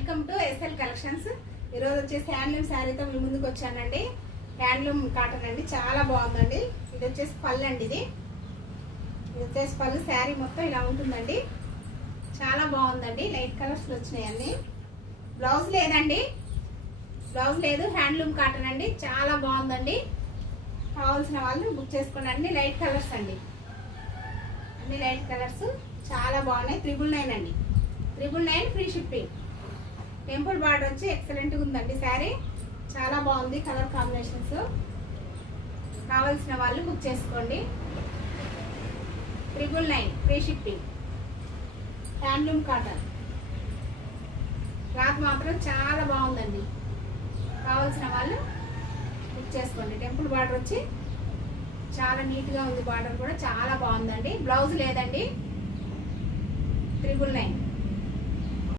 Welcome to SL collections. ఈరోజు వచ్చేసి handloom శారీతో మీ ముందుకు వచ్చానండి. హ్యాండ్లూమ్ కాటన్ అండి, చాలా బాగుందండి. ఇది వచ్చేసి పళ్ళు అండి. ఇది వచ్చేసి పళ్ళు. శారీ మొత్తం ఇలా ఉంటుందండి, చాలా బాగుందండి. లైట్ కలర్స్లో వచ్చినాయి అన్ని. బ్లౌజ్ లేదండి, బ్లౌజ్ లేదు. హ్యాండ్లూమ్ కాటన్ అండి, చాలా బాగుందండి. కావాల్సిన వాళ్ళు బుక్ చేసుకోండి. అన్ని లైట్ కలర్స్ అండి, అన్ని లైట్ కలర్స్ చాలా బాగున్నాయి. 999 అండి, 999 ఫ్రీ షిప్పింగ్. టెంపుల్ బార్డర్ వచ్చి ఎక్సలెంట్గా ఉందండి. శారీ చాలా బాగుంది, కలర్ కాంబినేషన్స్. కావాల్సిన వాళ్ళు బుక్ చేసుకోండి. 999 free shipping. Handloom cotton cloth మాత్రం చాలా బాగుందండి. కావాల్సిన వాళ్ళు బుక్ చేసుకోండి. టెంపుల్ బార్డర్ వచ్చి చాలా నీట్గా ఉంది. బార్డర్ కూడా చాలా బాగుందండి. బ్లౌజ్ లేదండి. 999.